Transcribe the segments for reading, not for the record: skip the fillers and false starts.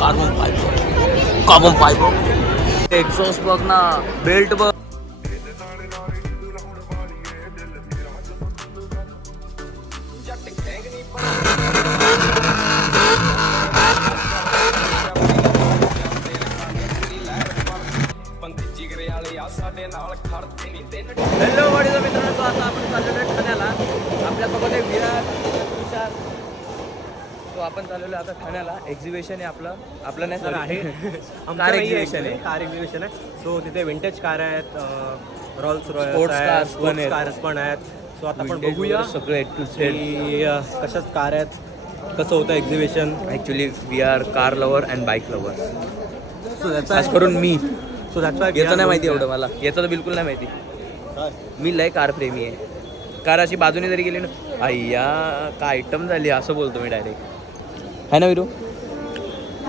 Carbon fibre exhaust बघ ना, belt बघ. हॅलो वडील मित्रांनो, आता आपण चाललेलो आहे ठाण्याला. आपल्यासोबत आहे विराट, तुषार. तो आपण चाललेलो आता ठाण्याला. एक्झिबिशन आहे आपलं नाही सर आहे कार एक्झिबिशन आहे. कार एक्झिबिशन आहे. सो तिथे विंटेज कार आहेत, रॉल्स रॉयल्स स्पोर्ट्स कार्स पण आहेत. सो आता आपण बघूया सगळे टू सेट की कशाच कार आहेत, कसं होतं exhibition. Actually we are car lover and bike lover. So खास करून मी. सो दॅट्स वाय याचं नाही माहिती एवढं मला, याचं तर बिलकुल नाही माहिती. मी लय कार प्रेमी आहे. कार अशी बाजूने जरी गेली ना, अय्या काय आयटम झाली असं बोलतो मी डायरेक्ट. है ना विरू?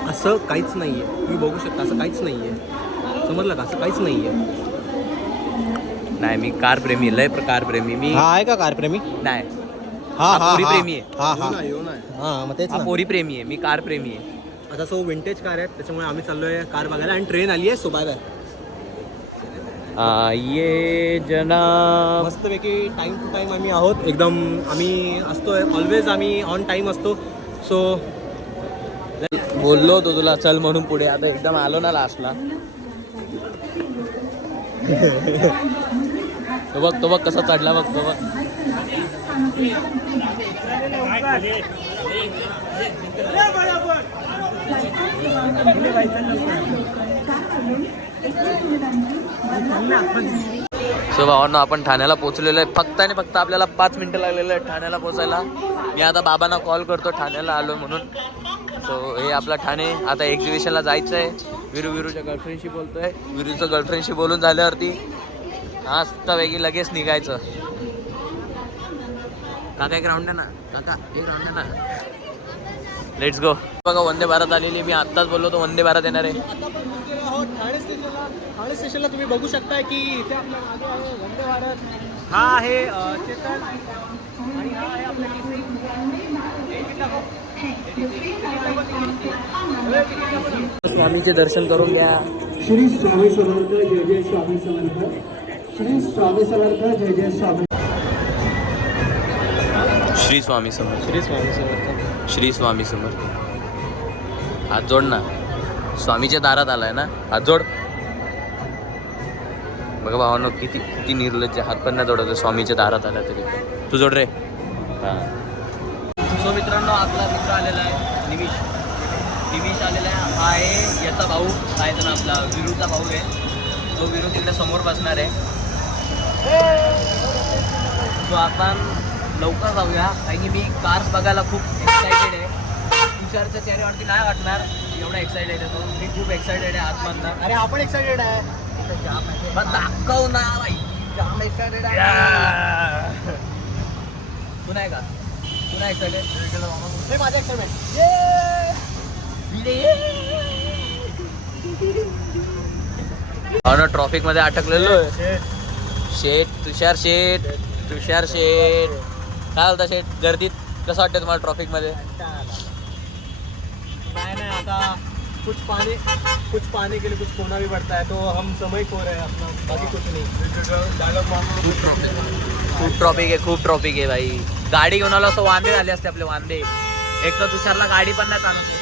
असं काहीच नाही आहे. तुम्ही बघू शकता, असं काहीच नाही आहे. समजलं का? असं काहीच नाही आहे. नाही, मी कार प्रेमी, लय कार प्रेमी मी. हा आहे का कार प्रेमी? नाही, हा पोरी प्रेमी आहे. हा मग तेच हा ना. पोरी प्रेमी आहे, मी कार प्रेमी आहे. आता सो विंटेज कार आहेत, त्याच्यामुळे आम्ही चाललोय कार बघायला. आणि ट्रेन आली आहे, सो बाय बाय. ये जना मस्तपैकी टाईम टू टाईम आम्ही आहोत. एकदम आम्ही असतोय, ऑलवेज आम्ही ऑन टाईम असतो. सो बोललो होतो तुला चल म्हणून पुढे, आता एकदम आलो ना लास्टला. तो बघ कसा चढला, बघ तो बघ. सो भावांनो, आपण ठाण्याला पोहोचलेलो आहे. फक्त आणि फक्त आपल्याला 5 मिनिटं लागलेलं आहे ठाण्याला पोहोचायला. मी आता बाबांना कॉल करतो ठाण्याला आलो म्हणून. सो हे आपला ठाणे. आता एक्झिबिशनला जायचं आहे. विरूच्या गर्लफ्रेंडशी बोलतोय. विरूचं गर्लफ्रेंडशी बोलून झाल्यावरती मस्तपैकी लगेच निघायचं. काका एक राऊंड आहे ना, काका एक राऊंड आहे ना. Let's go. बघा वंदे भारत आलेली. मी आत्ताच बोललो होतो वंदे भारत येणार आहे. ठाणे स्टेशनला तुम्ही बघू शकता की इथे आपल्या मागे आहे वंदे भारत. हा आहे चेतन आणि हा आहे आपला स्वामीचे दर्शन करून घ्या. श्री स्वामी समर्थ, जय जय स्वामी समर्थ. श्री स्वामी समर्थ, जय जय स्वामी. श्री स्वामी समर्थ. श्री स्वामी समर्थ. श्री स्वामी समर्थ. हात जोड ना. स्वामीच्या दारात आलाय ना, हात जोड. बघा भावांनो, किती निर्लज्ज, हात पण नाही जोडत. स्वामीच्या दारात आला तरी तू जोड रे. हां. सो मित्रांनो, आपला मित्र आलेला आहे निमिष आलेला आहे. हा आहे याचा भाऊ, काय तर आपला विरूचा भाऊ आहे. तो विरू तिकडे समोर बसणार आहे. सो आपण लवकर जाऊया, कारण की मी कार्स बघायला खूप एक्सायटेड आहे. तुषारच्या चेहऱ्यावरती नाही वाटणार एवढा एक्सायटेड आहे तो. मी खूप एक्सायटेड आहे आतमधनं. अरे आपण एक्साइटेड आहे. दाखव ना भाई, जाम एक्सायटेड आहे. तू नाही का? तू नाही एक्सायटेड? माझा एक्साइटमेंट. ट्रॉफिक मध्ये अटकलेलो आहे. तुषार शेठ काय बोलता शेठ? गर्दीत कसं वाटतं तुम्हाला ट्रॉफिक मध्ये? नहीं आता कुछ पाने के लिए कुछ खोना भी पड़ता है, तो हम समय खो रहे हैं अपना, बाकी कुछ नहीं. खूप ट्रॉफिक आहे भाई. गाडी घेऊन आलो असं वांदे झाले असते आपले वांदे. एक तर तुषारला गाडी पण नाही चालवते.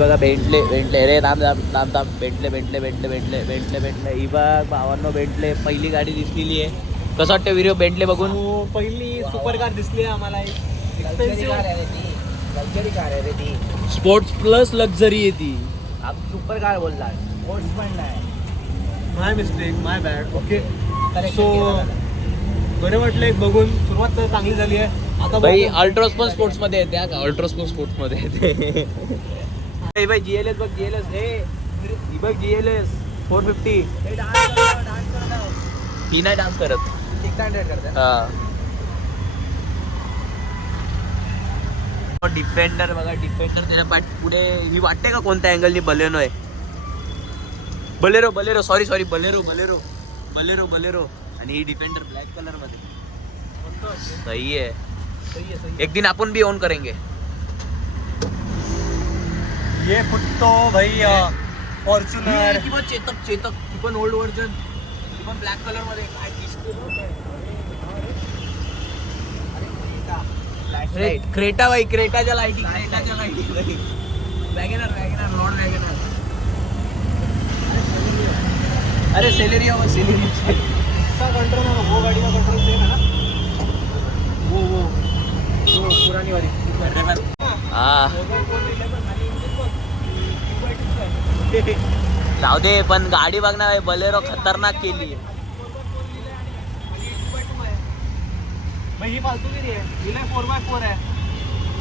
बघा बेंटले रे, थांब बेंटले. ही बघ भावांनो, बेंटले पहिली गाडी दिसलेली आहे. कसं वाटतं व्हिडिओ बेंटले बघून? पहिली सुपर कार दिसली आहे आम्हाला. लक्झरी कार आहे रे ती. स्पोर्ट्स प्लस लक्झरी आहे ती. सुपर कार बोलला, स्पोर्ट्स पण नाही. माय मिस्टेक, माय बॅड. ओके. सो बरं वाटलं एक बघून. सुरुवात तर चांगली झाली आहे. आता भाई अल्ट्रॉस पण स्पोर्ट्स मध्ये येते. अल्ट्रॉस पण स्पोर्ट्स मध्ये येते. भाई GLS बघ, GLS हे बघ, GLS 450. ती नाही डान्स करत, 600 करते. हा. डिफेंडर बघा, डिफेंडर त्याच्या पाठ पुढे. ही वाटते का कोणत्या अँगलनी बलेनो आहे? Bolero sorry Bolero. आणि ही डिफेंडर ब्लॅक कलर मध्ये. सही है. एक दिन आपण भी ओन करेंगे. ये कुत्तो भाई फॉर्च्युनर किंवा चेतक ती पण ओल्ड व्हर्जन, ती पण ब्लॅक कलर मध्ये काय दिसते. क्रेटा भाई, क्रेटाच्या लाईटिंग वॅगनर लॉर्ड वॅगनर. अरे सेलेरिया कंट्रोल है वो गाड़ी का कंट्रोल सेम है ना. वो पुरानी वाली. हा जाऊ दे, पण गाडी बघ ना भाई, बलेरो खतरनाक केली. ही फालतूगिरी आहे. हिला 4x4 आहे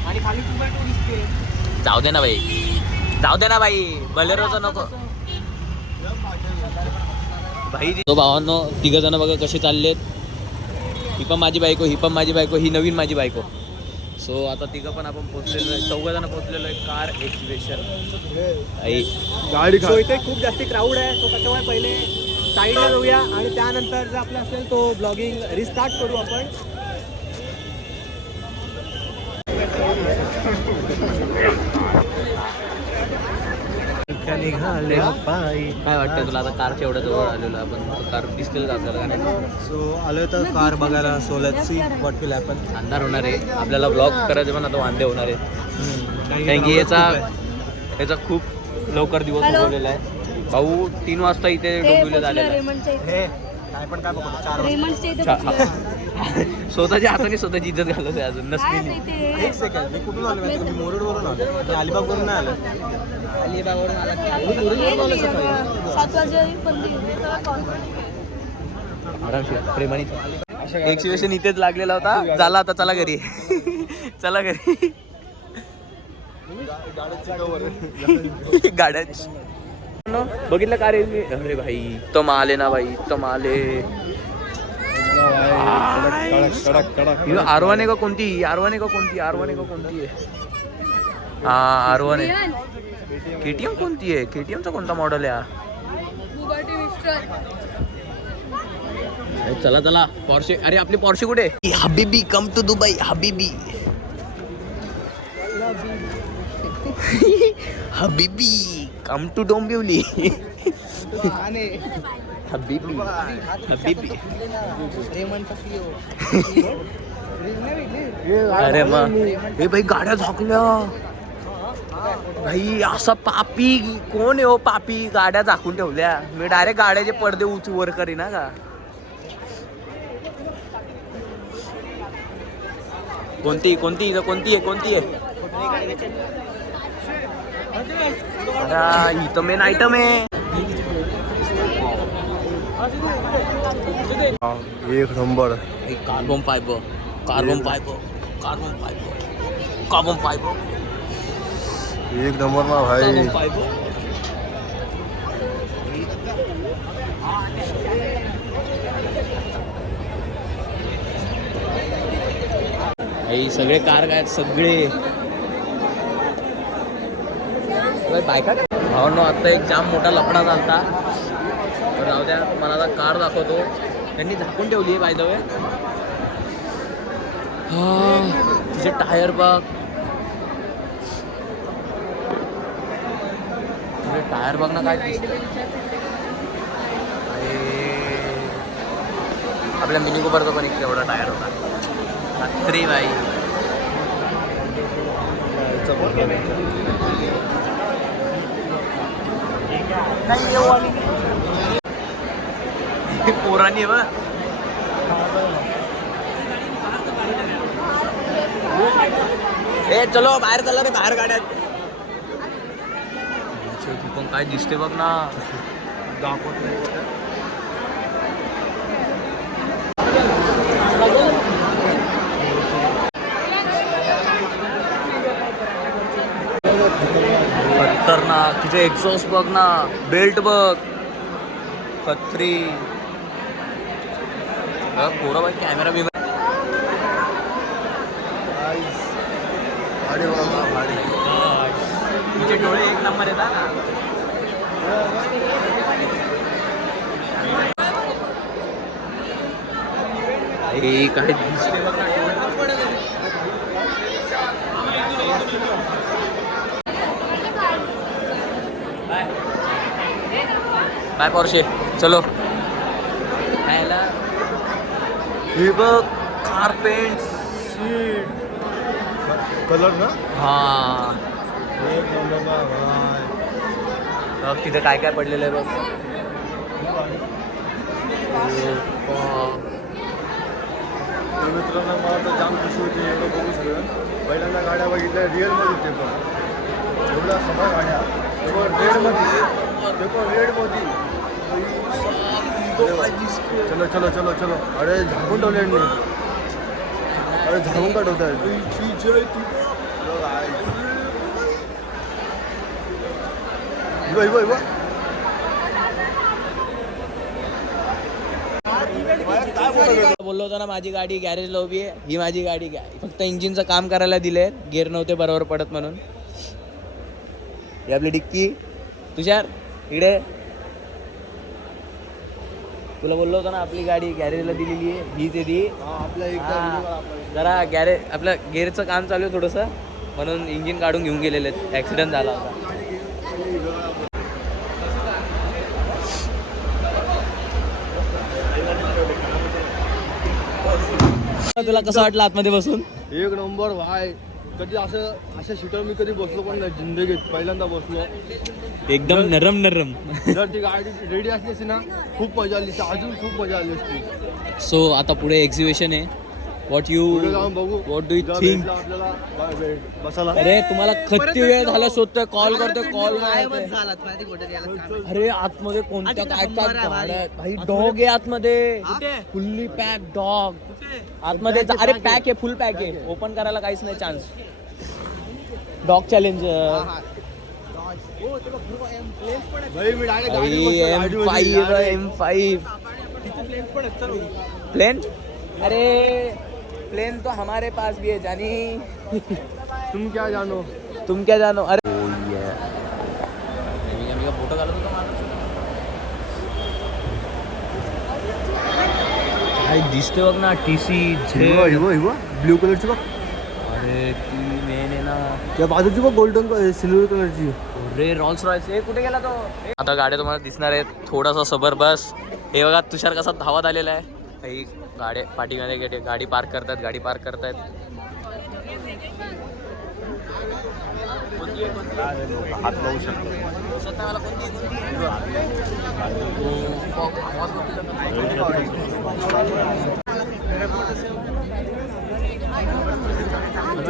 आणि खाली 2x2 दिसते. जाऊ दे ना भाई, बलेरोचं नको भाई. तो भावांनो, तिघ जण बघा कसे चाललेत. ही पण माझी बायको, ही नवीन माझी बायको. सो आता तिघं पण आपण पोहोचलेलो आहे, 4 जण पोहोचलेलो आहे कार एक्झिबिशन. गाडी सो इथे खूप जास्त क्राऊड आहे. सो त्याच्यामुळे पहिले साईडला जाऊया आणि त्यानंतर जर आपला असेल तो ब्लॉगिंग रिस्टार्ट करू आपण. काय वाटतं तुला आता कारच्या एवढ्या जवळ आलेलो आपण, कार दिसतील आपल्याला. सो आलोय तर कार बघायला. So let's see what will happen. अंधार होणार आहे, आपल्याला ब्लॉग करायचे पण आता वांदे होणार आहेत, कारण की याचा खूप लवकर दिवस उगवलेला आहे. भाऊ 3 वाजता इथे डोंबिवलीत आलेला आहे. काय पण काय बघतो स्वतःच्या हाताने स्वतःची इज्जत घालत आहे अजून नसलेली. एक सेकंड, मी कुठून आलो? मी मोरडवरून आलो, मी अलिबागवरून नाही आलो. अलिबागवरून आला प्रेमानी. एक्झिबिशन इथेच लागलेला होता. झाला आता, चला घरी. चला घरी. गाड्या बघितलं का रे मी? अरे भाई तो माले ना भाई, तो माले. आरवाने का कोणती आहे? हा आरवाने. केटीएम कोणती आहे? केटीएमचा कोणता मॉडेल आहे? चला पॉर्शे. अरे आपली पॉर्शे कुठे? हबीबी कम टू दुबई. हबीबी कम टू डोंबिवली. हबीबी. अरे मग हे भाई गाड्या झाकल्या भाई. असा पापी कोण आहे हो? पापी गाड्या झाकून ठेवल्या. मी डायरेक्ट गाड्याचे पडदे वर करीना का? कोणती आहे? अरे ही तो मेन आयटम आहे. एक नंबर. Carbon fibre. एक नंबर ना भाई. सगळे कार काय सगळे बायका. भावांनो, आता एक जाम मोठा लफडा झालता. तर जाऊ द्या, मला आता कार दाखवतो. त्यांनी झाकून ठेवली आहे बाय द वे. तिचे टायर बघ. टायर बघ ना काय दिसतं. आपल्या मिनी कुपरचा पण एक एवढा टायर होता. खात्री बाई. पोरांनी बघ. चलो बाहेर चला रे, बाहेर गाड्यात. पण काय दिसते बघ ना. खतरनाक. तिचे एक्झॉस्ट बघ ना, बेल्ट बघ. खत्री. पोरा बाई कॅमेरा बी. तिचे डोळे एक नंबर येतात. काय दिसते बघ ना. बाय पोर्शे चलो. हे बघ कार्पेट कलर ना हा बघ तिथे काय काय पडलेलं आहे बघ. मित्रांनो मला तर जाम खुशी होती एवढं बघू सगळं. पहिल्यांदा गाड्या बघितल्या रिअलमध्ये ते पण एवढ्या सगळ्या गाड्या ते पण रेडमध्ये चलो चलो चलो चलो. अरे झाकून ठेवले यांनी. अरे झाकून का ठेवत आहेत. बोललो होतो ना माझी गाडी गॅरेजला उभी आहे. ही माझी गाडी फक्त इंजिनचं काम करायला दिले. गिअर नव्हते बरोबर पडत म्हणून. ही आपली डिक्की. तुषार इकडे. तुला बोललो होतो ना आपली गाडी गॅरेजला दिलेली आहे. हीच आहे ती. जरा गॅरेज आपलं गिअरचं काम चालू आहे थोडंसं म्हणून इंजिन काढून घेऊन गेलेले. ॲक्सिडेंट झाला होता. तुला कसं वाटलं आतमध्ये बसून? एक नंबर भाई. कधी अशा सीटर मी कधी बसलो पण नाही जिंदगीत. पहिल्यांदा बसलो. एकदम नरम नरम. जर ती गाडी रेडी असली असती ना खूप मजा आली असती. अजून खूप मजा आली असती. सो आता पुढे एक्झिबिशन आहे. What do you think? आपल्याला बसायला. अरे तुम्हाला किती वेळ झाला शोधतोय. कॉल करतोय कॉल. अरे आतमध्ये कोणत्या काय भाई डॉग आहे आतमध्ये. फुल्ली पॅक डॉग आतमध्ये. अरे पॅक आहे फुल पॅक आहे. ओपन करायला काहीच नाही chance. Dog challenge M5 plane. अरे प्लेन तो हमारे पास भी है जानी. तुम क्या जानो. अरे फोटो घालत होता माणूस. दिसते बघ ना TC ब्ल्यू कलरची बघ. अरे ती मेन आहे ना. त्या बाजूची बघ गोल्डन सिल्वर कलरची. अरे रॉल्स रॉयस. कुठे गेला तो? आता गाड्या तुम्हाला दिसणार आहेत. थोडासा सबर बस. हे बघा तुषार कसा धावत आलेला आहे. काही गाड्या पाठीमध्ये गाडी पार्क करतात. हात लावू शकतो.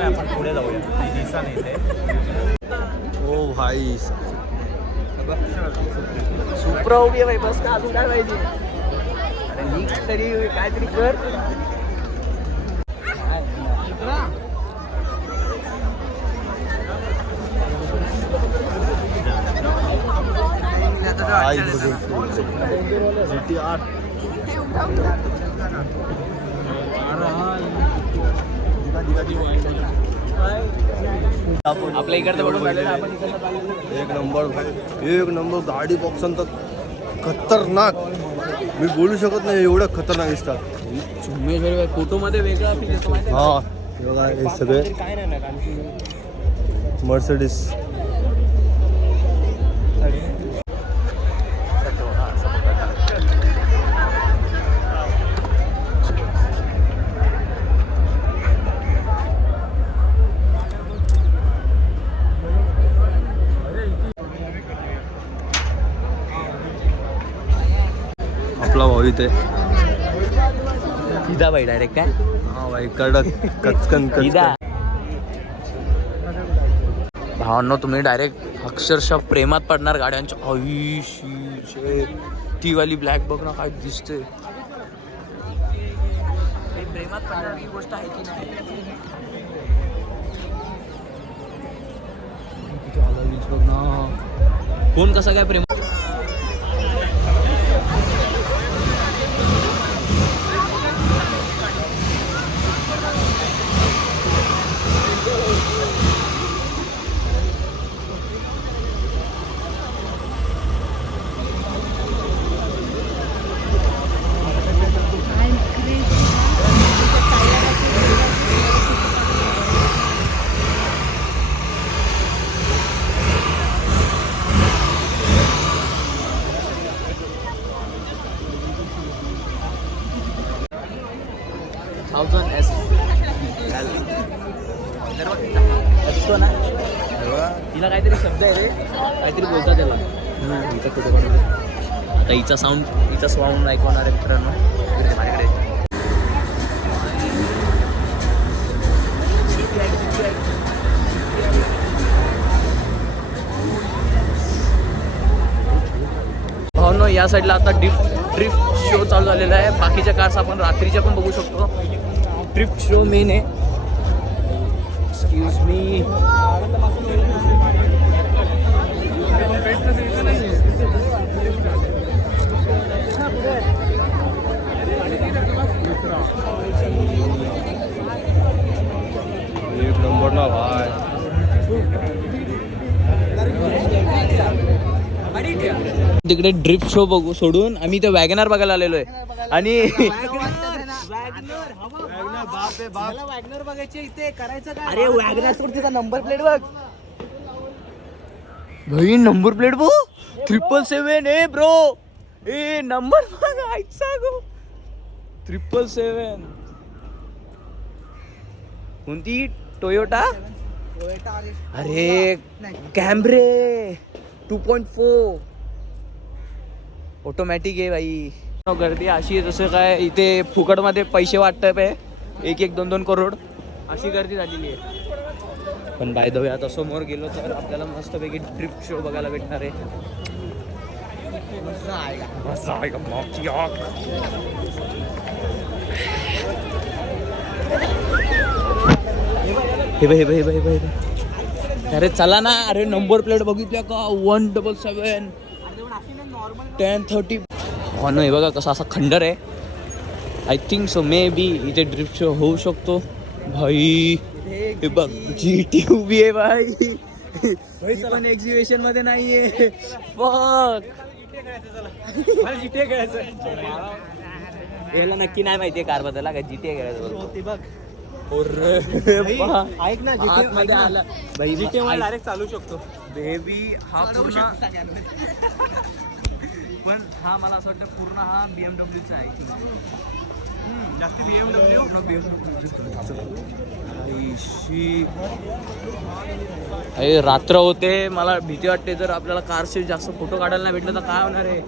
आपण पुढे जाऊया. दिसा नाही ते. ओ भाई सुप्रा उभी आहे भाई. बस का अजून काय पाहिजे. तरी काहीतरी कर. आपल्या इकडचं बघून झालेलं आपण एक नंबर गाडी बॉक्सन तर खतरनाक. मी बोलू शकत नाही एवढं खतरनाक दिसतात. फोटो मध्ये वेगळा फील येतो. हा बघा हे सगळे काय नाही ना मर्सिडीज. आपला भाऊ इथे. इदा भाई डायरेक्ट काय. हा भाई कडक कचकन. भावांनो तुम्ही डायरेक्ट अक्षरशः प्रेमात पडणार गाड्यांच्या. आयुष्य ती वाली ब्लॅक बघ ना काय दिसते. प्रेमात पडणार ही गोष्ट आहे की नाही. कोण कसं काय प्रेम. शब्द आहे रे काहीतरी बोलतात त्याला. हिचा फोटो काढून आता हिचा साऊंड ऐकवणार आहे मित्रांनो माझ्याकडे. हो ना, या साईडला आता ड्रिफ्ट शो चालू झालेला आहे. बाकीच्या कार्स आपण रात्रीच्या पण बघू शकतो. ड्रिफ्ट शो मेन आहे. Excuse me. एक नंबर ना भाई. तिकडे ड्रिफ्ट शो बघू सोडून आम्ही ते वॅगनर बघायला आलेलो आहे. आणि वॅगनर बघायचे इथे करायचं काय? अरे वॅगनर सोड, तिचा नंबर प्लेट बघ भाई. नंबर प्लेट बघ 777 ए ब्रो. ए नंबर बघ आयचा गो 777. कोणती टोयोटा? अरे कॅम्ब्रे 2.4 ऑटोमॅटिक आहे भाई. गर्दी अशी आहे जसं काय इथे फुकटमध्ये पैसे वाटत आहे. 1-2 करोड अशी गर्दी झालेली आहे. पण बाय द वे आता समोर गेलो तर आपल्याला मस्तपैकी ड्रिफ्ट शो बघायला भेटणार आहे. हे बाई. अरे चला ना. अरे नंबर प्लेट बघितल्या का 177 1030. हो ना, हे बघा कसा असा खंडर आहे. I think so may be इथे ड्रिफ्ट शो होऊ शकतो भाई. हे बघ GT उभी आहे भाई. पण एक्झिबिशन मध्ये नाहीये बघ. GTA खेळायचं. याला नक्की नाही माहितीये कार बद्दल का GTA खेळायचं बघ. ऐक ना मध्ये आला भाई. GTA मध्ये डायरेक्ट चालू शकतो. बेबी हा पूर्ण पण हा मला असं वाटतं पूर्ण हा BMWचा आहे. जास्ती BMW. अरे रात्र होते, मला भीती वाटते जर आपल्याला कारचे जास्त फोटो काढायला नाही भेटलं तर काय होणार आहे.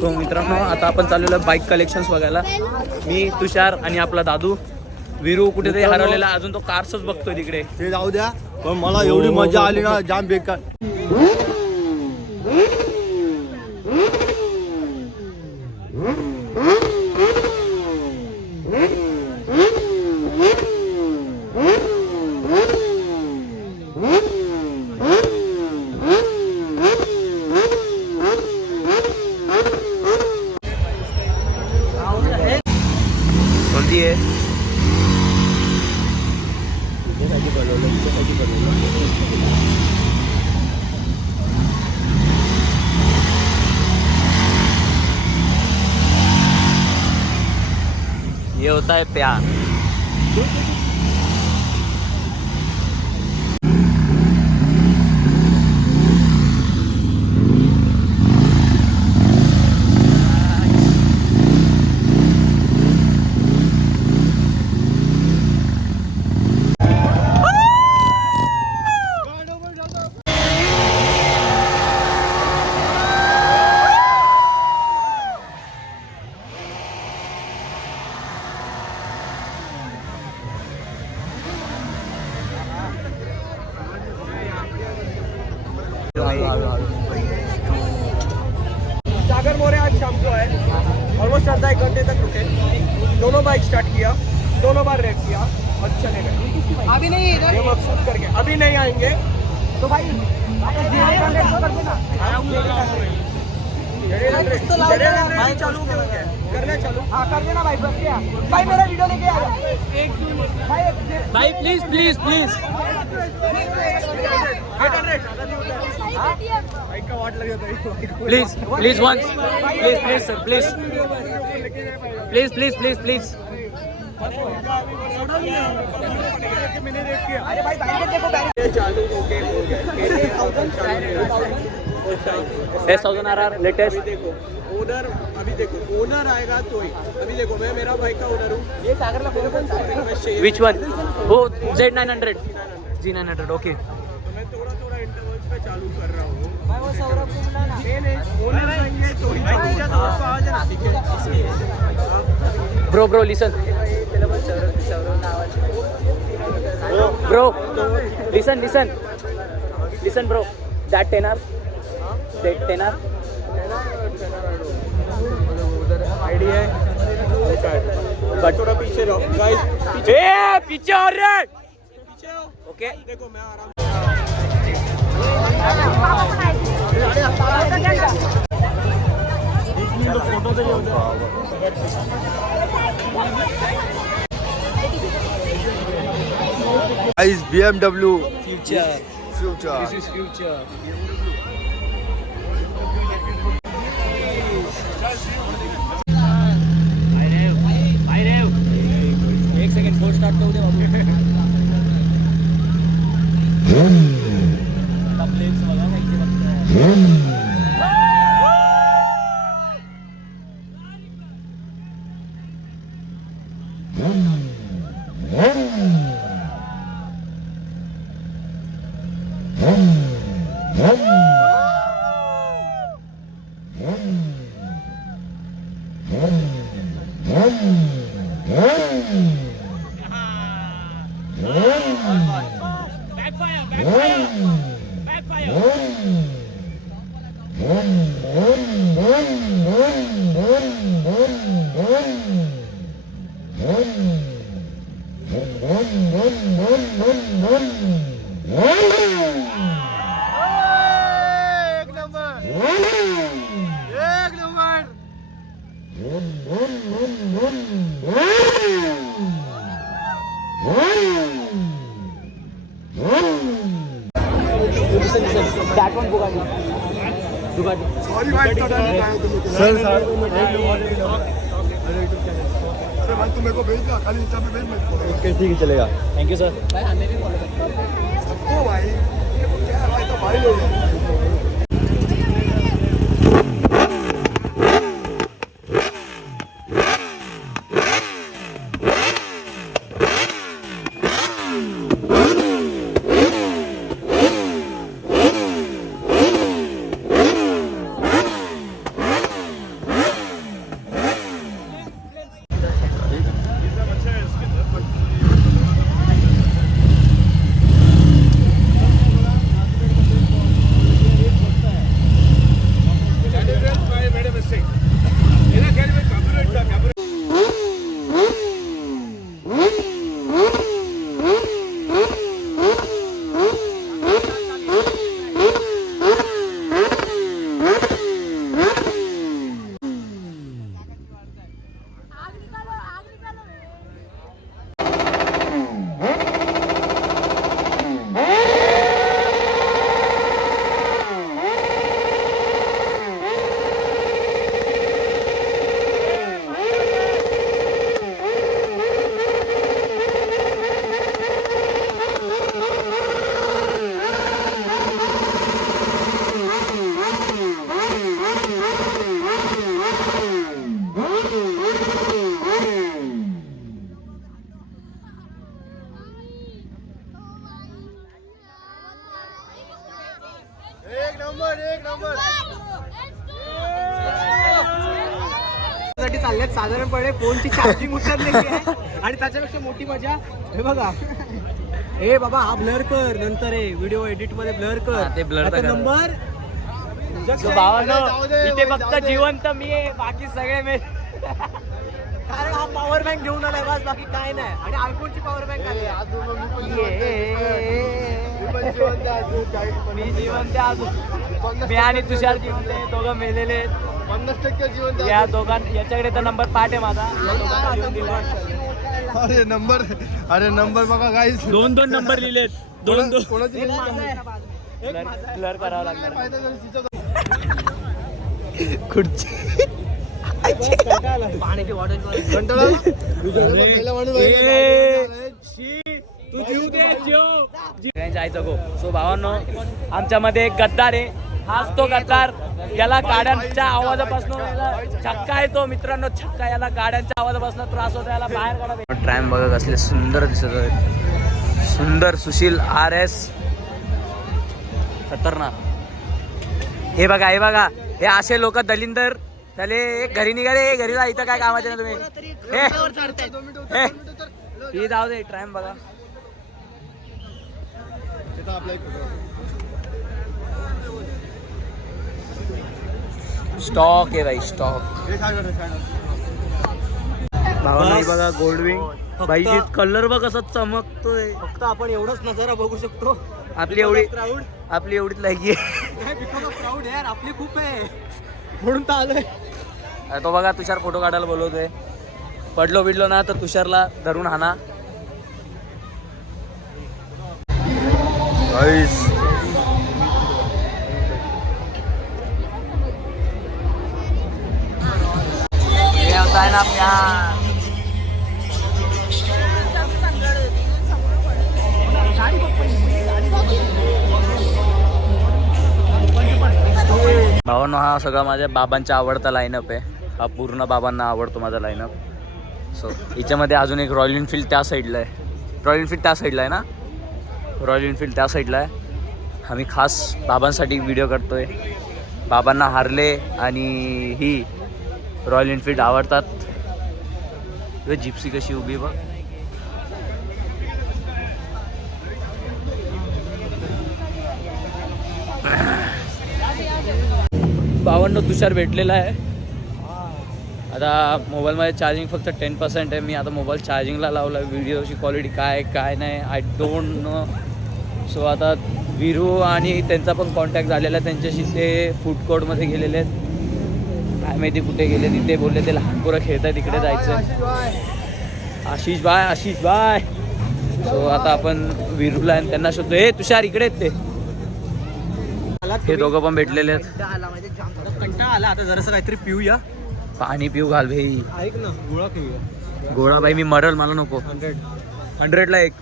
तो मित्रांनो आता आपण चाललेलो बाईक कलेक्शन्स बघायला. मी तुषार आणि आपला दादू. विरू कुठेतरी हरवलेला, अजून तो कार्सच बघतोय तिकडे. ते जाऊ द्या, पण मला एवढी मजा आली ना, जाम बेकार. गर्दी आहे. ये होता है प्यार. सागर मोरे आज शाम को आए, ऑलमोस्ट आधा 1 घंटे तक रुके, दोनों बाइक स्टार्ट किया, दोनों बार रेक किया और चले गए. अभी नहीं ये मकसूद करके अभी नहीं आएंगे तो भाई चालू करना चालू कर देना भाई. बस क्या भाई मेरा वीडियो लेके आ भाई प्लीज प्लीज प्लीज. बाइक का वाट लगे please please once. Please please sir please. Please please please please. मैंने रेक किया. अरे भाई बैरिकेड देखो, बैरिकेड चालू हो गए. S1000RR latest. देखो ओनर, अभी देखो ओनर आएगा तो ही. अभी देखो मैं मेरा बाइक का ओनर हूँ. ये सागरला विच वन? हो Z900. G900 okay. मैं थोड़ा थोड़ा इंटरवल्स पे चालू कर रहा हूँ. मैं वो सौरभ को बुलाना. नहीं ओनर आएंगे तो ही ठीक है. Bro listen. Bro, listen bro. That 10R. ID है. But थोड़ा पीछे रहो गाइस. पीछे और रे. पीछे हो. ओके. देखो मैं आराम Guys, BMW Future. future. This is future. एक सेकंड फोर स्टार्ट करू दे बाबू. प्लेट्स बघा ना इथे That one Bugatti. सर भाई तुम मेरे को भेज दो, खाली इंस्टा पे भेज. मैं ओके ठीक है चलेगा. Thank you sir. सबको भाई क्या भाई तो भाई लोग हैं. चालल्यात साधारणपणे फोनची चार्जिंग उतरलेली आहे आणि त्याच्यापेक्षा मोठी मजा हे बघा. हे बाबा हा ब्लर कर नंतर हे व्हिडिओ एडिट मध्ये ब्लर कर. ते blur तर नंबर इथे फक्त जिवंत मी आहे, बाकी सगळे मी. कारण हा पॉवर बँक घेऊन आलाय बस, बाकी काय नाही. आणि आयफोनची पॉवर बँक आली मी जिवंत आहे अजून. मी आणि तुषार जिवंत आहे, दोघं मेलेले 50% जीवन या याच्याकडे तर नंबर 5 आहे माझा. या दोघांना लिहून दिला. अरे नंबर बघा गाईस. 2 नंबर लिहिलेत. 2 कोणाची ब्लर करावं लागणार. पाण्याची बॉटल पहिला माणूस जायचं गो. सो भावांनो, आमच्यामध्ये एक गद्दार आहे. हाच तो गद्दार. याला गाड्यांच्या आवाजापासून छक्का येतो मित्रांनो, छक्का. याला गाड्यांच्या आवाजापासून त्रास होतो, याला बाहेर काढा. ट्रॅम बघा कसले सुंदर दिसत आहेत. सुंदर सुशील RS खतरनाक. हे बघा हे बघा, हे असे लोक दलिंदर त्याले घरी निघाले. घरी जा, इथं काय कामाचे ना तुम्ही. हे जाऊ दे. ट्रॅम बघा. स्टॉक आहे भाई, स्टॉक. भावांना बघा गोल्डविंग भाईची कलर बघ कसं चमकतोय. फक्त आपण एवढंच नजारा बघू शकतो. आपली एवढीच लायकी आहे. प्राऊड यार, आपली खूप आहे म्हणून तर आलोय. तो बघा तुषार फोटो काढायला बोलवतोय. पडलो बिडलो ना तर तुषारला धरून हाना. ना प्यार. भावांनो, हा सगळा माझ्या बाबांचा आवडता लाईनअप आहे. हा पूर्ण बाबांना आवडतो माझा लाईनअप. सो याच्यामध्ये अजून एक रॉयल एनफिल्ड त्या साईडला आहे. रॉयल एनफिल्ड त्या साईडला आहे ना. रॉयल एनफिल्ड त्या साईडला आहे. आम्ही खास बाबांसाठी व्हिडिओ करतोय. बाबांना हार्ले आणि ही रॉयल एनफिल्ड आवडतात. जिप्सी कशी उभी बघ. बावन्न तुषार भेटलेला आहे. आता मोबाईलमध्ये चार्जिंग फक्त 10% आहे. मी आता मोबाईल चार्जिंगला लावला. व्हिडिओची क्वालिटी काय नाही आय डोंट नो. सो आता विरू आणि त्यांचा पण कॉन्टॅक्ट झालेला आहे त्यांच्याशी. ते फूड कोर्टमध्ये गेलेले आहेत. काय माहिती कुठे गेले. तिथे बोलले ते लहान पोरं खेळत आहे, तिकडे जायचं. आशिष बाय. सो आता आपण विरूला आणि त्यांना शोधतो. हे तुषार इकडे आहेत ते. हे दोघं पण भेटलेले आहेत. कंटाळा आला आता, जरासं काहीतरी पिऊया. पाणी पिऊ घाल भाई. ऐक ना, गोळा पिऊया. गोळा भाई मी मरल, मला नको. 100ला एक.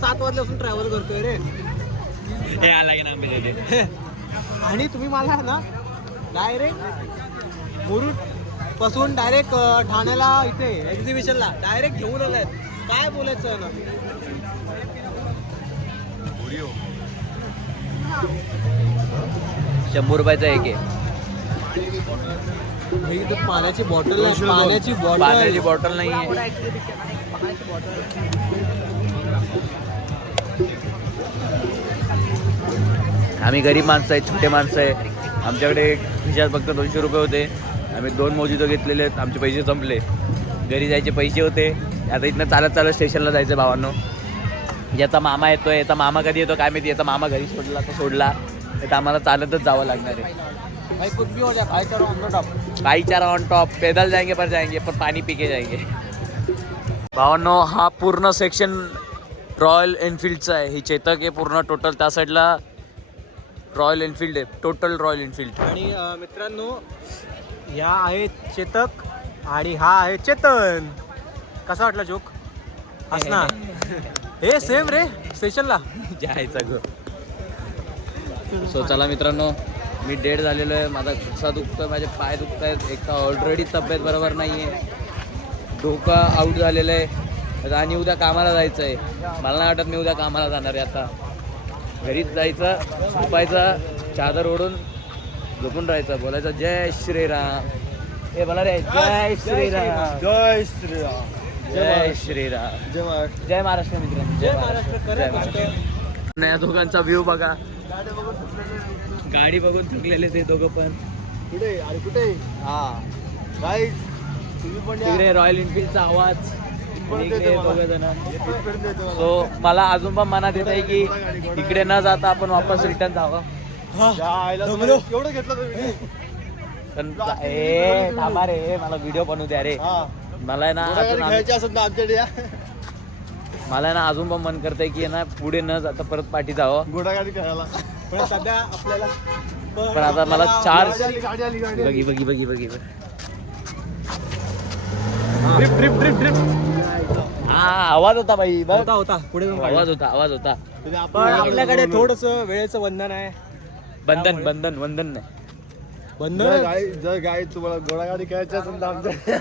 7 वाजल्यापासून ट्रॅव्हल करतोय रे. हे आला की ना. आणि तुम्ही मला ना डायरेक्ट मुरुड पासून डायरेक्ट ठाण्याला इथे एक्झिबिशनला डायरेक्ट घेऊन आलाय. काय बोलायचं ना. 100 रुपयाचा एक आहे. पाण्याची बॉटल पाण्याची बॉटल नाही आहे. आम्ही गरीब माणसं आहे, छोटे माणसं आहे. आमच्याकडे खिशात फक्त 200 रुपये होते. आम्ही 2 मोजितो घेतलेले आहेत. आमचे पैसे संपले. घरी जायचे पैसे होते. आता इथनं चालत स्टेशनला जायचं. भावांनो, याचा मामा येतोय. याचा मामा कधी येतो काय माहिती. याचा मामा घरी सोडला तर आम्हाला चालतच जावं लागणार आहे. भाईचारा ऑन टॉप. पैदल जाएंगे पर पाणी पी जाएंगे. भावांनो, हा पूर्ण सेक्शन रॉयल एनफिल्डचा आहे. ही चेतक आहे पूर्ण टोटल. त्या साईडला रॉयल एनफिल्ड आहे. Total royal Enfield. आणि मित्रांनो, ह्या आहेत चेतक आणि हा आहे चेतन. कसा वाटला जोक? हसना. हे सेम रे स्टेशनला जायचं गो. सो चला मित्रांनो, मी डेड झालेलो आहे. माझा घसा दुखतोय, माझे पाय दुखत आहेत. एक तर ऑलरेडी तब्येत बरोबर नाही आहे. डोकं आऊट झालेलं आहे. आणि उद्या कामाला जायचं आहे. मला नाही वाटत मी उद्या कामाला जाणार आहे. आता घरीच जायचं, झोपायचं, चादर ओढून झोपून राहायचं, बोलायचं जय श्रीराम. हे बोला रे जय श्रीराम जय श्रीराम जय श्रीराम जय महाराष्ट्र जय महाराष्ट्र मित्रांनो जय महाराष्ट्र जय महाराष्ट्र या दोघांचा व्ह्यू बघा गाडी बघून थकलेले ते दोघं पण कुठे अरे कुठे हा गाईज तुम्ही पण या तिकडे रॉयल एनफिल्डचा आवाज पण इकडे देतो मला. दोघं जण इथपर्यंत येतो मला. सो मला अजून पण मनात येत आहे की इकडे न जाता आपण वापस रिटर्न जावं या आईला तुम्हाला एवढं घेतलं तुम्ही पण ए थांबा रे मला व्हिडिओ बनवू द्या रे हा मला आहे ना घोडागाडी अजून खेळायची असत ना आमच्याकडे या मला आहे ना अजून पण मन करतंय की आहे ना पुढे न जाता परत पाठी जावं घोडागाडी खेळायला पण सध्या आपल्याला पण आता मला चार गाडी आली गाडी बघी बघी बघी बघी ड्रिप ड्रिप ड्रिप ड्रिप हा आवाज होता बाई बघ होता पुढे जाऊन आवाज होता आवाज होता पण आपल्याकडे थोडस वेळेचं बंधन आहे बंधन बंधन वंदन नाही जर गाडी तुम्हाला घोडागाडी खेळायची असेल तर आमच्या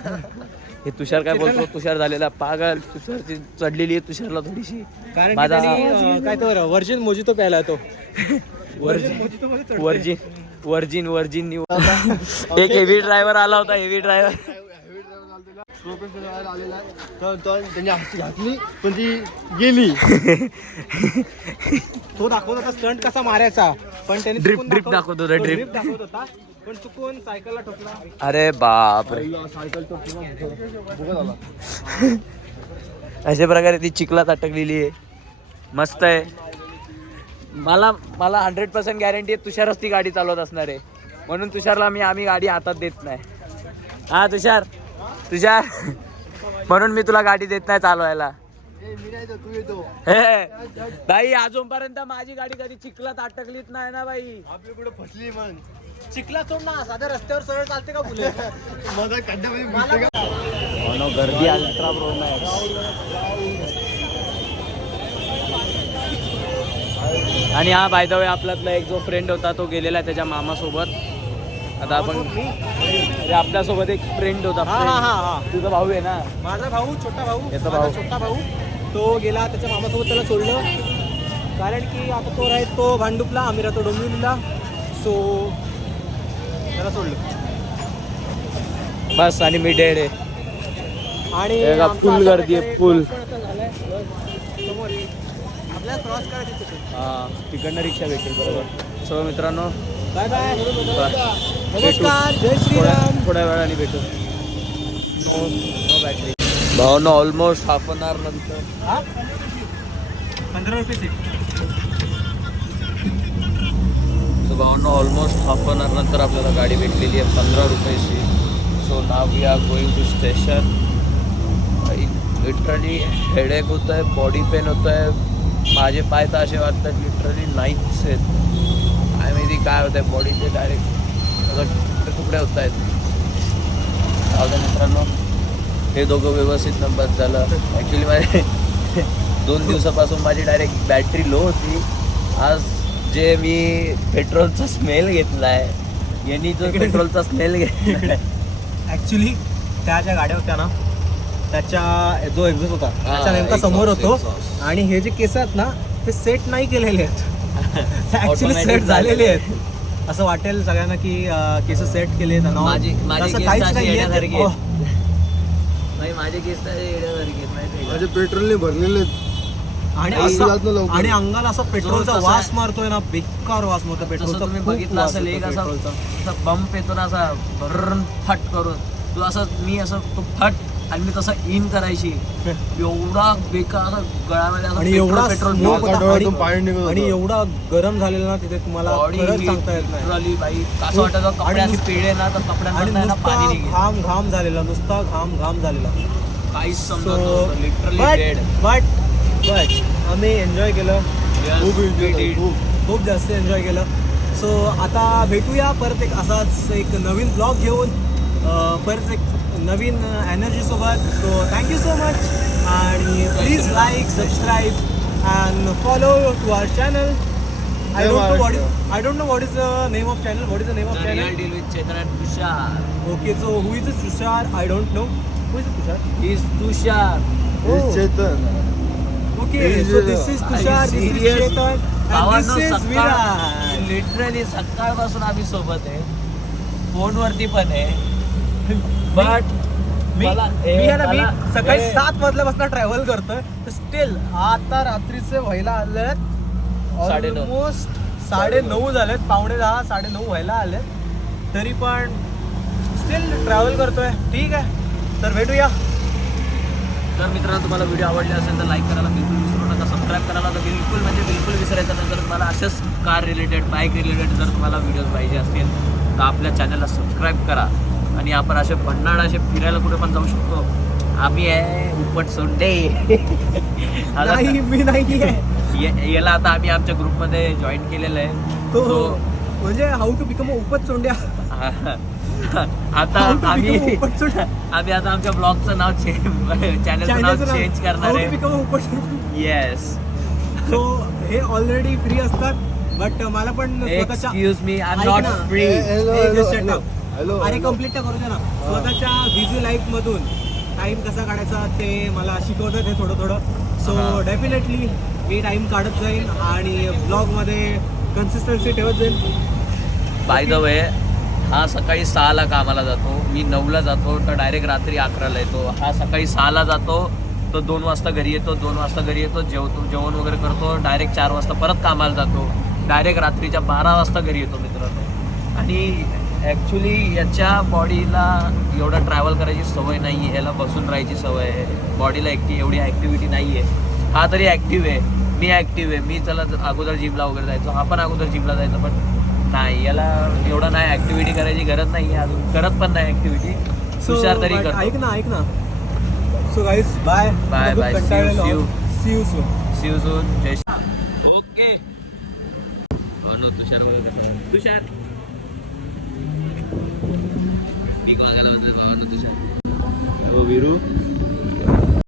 हे तुषार काय बोलतो तुषार झालेला पागल तुषारची चढलेली आहे तुषारला थोडीशी कारण की माझा त्यांनी, काय तो वर्जिन मोजितो प्यायला तो वर्जिन वर्जिन वर्जिन वर्जिन एक हेवी ड्रायव्हर आला होता हेवी ड्रायव्हर प्रोफेशनल आलेला तर त्यांनी हाती घातली पण ती गेली तो दाखवत होता स्टंट कसा मारायचा पण त्याने ड्रिप चुकून ड्रिप दाखवत होता ड्रिप ड्रिप दाखवत होता पण चुकून सायकलला ठोकला अरे बाप रे सायकल तो बघत आला अशा प्रकारे ती चिखलात अटकलेली आहे मस्त आहे मला 100% गॅरंटी आहे तुषारच ती गाडी चालवत असणार आहे म्हणून तुषारला आम्ही गाडी हातात देत नाही हा तुषार तुषार म्हणून मी तुला गाडी देत नाही चालवायला मी नाही तर तू येतो हे बाई अजूनपर्यंत माझी गाडी कधी चिखलात अटकलीच नाही ना बाई आपली कुठे फसली मग चिखला सोड ना साध्या रस्त्यावर सरळ चालते का फुले माझा खड्ड्यामध्ये घुसते का? गर्दी अल्ट्रा प्रो आणि हा बाय द वे आपल्यातला एक जो फ्रेंड होता तो गेलेला आहे त्याच्या मामासोबत आता आपण अरे आपल्यासोबत एक फ्रेंड होता हा हा हा हा तुझा भाऊ आहे ना माझा भाऊ छोटा भाऊ याचा माझा भाऊ. छोटा भाऊ तो गेला त्याच्या मामासोबत त्याला सोडलं कारण की आता तो राहतो भांडुपला आम्ही राहतो डोंबिवलीला सो त्याला सोडलं बस आणि मी डेड आहे आणि हे बघा, आमचा full अशा गर्दी आहे, प्रकारे full. cross करायचा झालाय. समोर ये. आपल्याला क्रॉस करायचं तिथे. हा तिकडनं रिक्षा भेटेल बरोबर सो मित्रांनो बाय बाय भेटू. नमस्कार जय श्रीराम थोड्या वेळाने भेटू no battery Bhavana almost half an hour नंतर हा 15 रुपये seat so Bhavana almost half an hour नंतर आपल्याला गाडी भेटलेली आहे 15 रुपयाची सो नाव we are going to station literally headache होत आहे बॉडी पेन होत आहे माझे पाय तर असे वाटतात लिटरली नाहीच आहेत काय माहिती काय होत आहे बॉडीचे डायरेक्ट तुकडे होत आहेत मित्रांनो हे दोघं व्यवस्थित नंबर झालं ॲक्च्युली माझे 2 दिवसापासून माझी डायरेक्ट बॅटरी लो होती आज जे मी पेट्रोलचा स्मेल घेतला आहे यांनी जो पेट्रोलचा स्मेल घेतला ऍक्च्युली त्या ज्या गाड्या होत्या ना त्याच्या जो एक्झॉस्ट होता त्याच्या नेमका exhaust, समोर होतो exhaust. आणि हे जे केस आहेत ना ते सेट नाही केलेले आहेत ऍक्च्युली Automatic सेट झालेले आहेत असं वाटेल सगळ्यांना की केस सेट केले माझी केस अशी येण्यासारखी हो. नाही माझे केस तर येण्यासारखी आहेत, माहिती आहे का? माझे पेट्रोलने भरलेले आणि आई असं- जात ना लवकर. आणि अंगाला असं पेट्रोलचा जो तसा- वास मारतोय ना बेकार वास मारतो जसं पेट्रोलचा तुम्ही खूप बघितलं वास असेल एक येतो असा पेट्रोलचा. बंप येतो ना असा भर्रन फट करून तू असं मी असं तो फट आणि मी तसं इन करायची एवढा बेकार असं गळ्यामध्ये असं आणि पेट्रोल एवढा पेट्रोल smoke होता डोळ्यातून पाणी निघत आणि- होतं. आणि एवढा गरम झालेला ना तिथे तुम्हाला बॉडी खरंच सांगता येत नाही लिटरली बाई असं वाटतं कपड्यात नुसतं- पिळे ना तर आणि कपड्यांना नुसता पाणी निघेल घाम घाम झालेला नुसता घाम घाम झालेला काहीच सो समजत लिटरली डेड बट आम्ही एन्जॉय केलं खूप enjoy केलं, खूप. खूप जास्त एन्जॉय केलं सो आता भेटूया परत एक असाच एक नवीन ब्लॉग घेऊन परत एक नवीन एनर्जी सोबत सो थँक्यू सो मच आणि please like subscribe and follow to our channel I don't know what is the name of channel. What is the name of channel? Real deal with Chetan and Tushar Okay, so who is this Tushar? I don't know. Who is it Tushar? Is Tushar Oh. He's Chetan. Okay, so this is Tushar, this is Chetan, and this is Virat. Literally सकाळपासून आम्ही सोबत आहे फोनवरती पण आहे but मी मला- आहे ना, मी मला- सकाळी ए. 7 वाजल्यापासून ट्रॅव्हल करतोय तर स्टील आता रात्रीचे व्हायला आलेत 9:30. ऑलमोस्ट 9:30 झालेत, 9:45 9:30 व्हायला आलेत, तरी पण स्टील ट्रॅव्हल करतोय. ठीक आहे, तर भेटूया. तर मित्रांनो तुम्हाला व्हिडिओ आवडले असेल तर लाईक करायला बिलकुल विसरू नका, सबस्क्राईब करायला तर बिलकुल म्हणजे बिलकुल विसरायचं नाही. जर तुम्हाला असेच कार रिलेटेड बाईक रिलेटेड जर तुम्हाला व्हिडिओज पाहिजे असतील तर आपल्या चॅनलला सबस्क्राईब करा. आणि आपण असे भन्नाड असे फिरायला कुठे पण जाऊ शकतो. आम्ही आहे उपट सोंडे. आता नाही, मी नाही आहे. याला आता आम्ही आमच्या ग्रुपमध्ये जॉईन केलेलं आहे. तो So, म्हणजे हाऊ टू बिकम उपत सोंड्या. आता How to आम्ही become उपट सोंड्या. आम्ही आता आमच्या ब्लॉगचं नाव चॅनलचं नाव चेंज करणार हाऊ टू आहे. बिकम उपट सोंड्या. येस. सो हे ऑलरेडी फ्री असतात, बट मला पण स्वतःच्या एक्सक्यूज मी, आय एम ऐक नॉट ना. Free. Hello Hey, hello just shut hello up. Hello अरे कम्प्लीट करू दे ना. स्वतःच्या बिझी लाईफ मधून टाइम कसा काढायचा ते मला शिकवतं ते थोडं थोडं. सो हा. डेफिनेटली मी टाइम काढत जाईन आणि ब्लॉगमध्ये कन्सिस्टन्सी ठेवत जाईन. बाय द वे, हा सकाळी 6ला कामाला जातो, मी 9ला जातो, तर डायरेक्ट रात्री 11ला येतो. हा सकाळी 6ला जातो, तो 2 वाजता घरी येतो, 2 वाजता घरी येतो, जेवण वगैरे करतो, डायरेक्ट 4 वाजता परत कामाला जातो, डायरेक्ट रात्रीच्या 12 वाजता घरी येतो मित्रांनो. आणि ॲक्च्युली याच्या बॉडीला एवढं ट्रॅव्हल करायची सवय नाही आहे, याला बसून राहायची सवय आहे, बॉडीला एवढी ॲक्टिव्हिटी नाही आहे. हा तरी ॲक्टिव्ह आहे, मी ॲक्टिव्ह आहे. मी त्याला अगोदर जिमला वगैरे जायचो, हा पण अगोदर जिमला जायचं, पण नाही, याला एवढं नाही ॲक्टिव्हिटी करायची गरज नाही आहे, अजून करत पण नाही ॲक्टिव्हिटी. हुशार तरी but करतो. ऐक ना. So guys bye Bye, bye. See you. See you soon. See you soon. जय श्री. ओके. हो नो तुषार वगैरे तुषार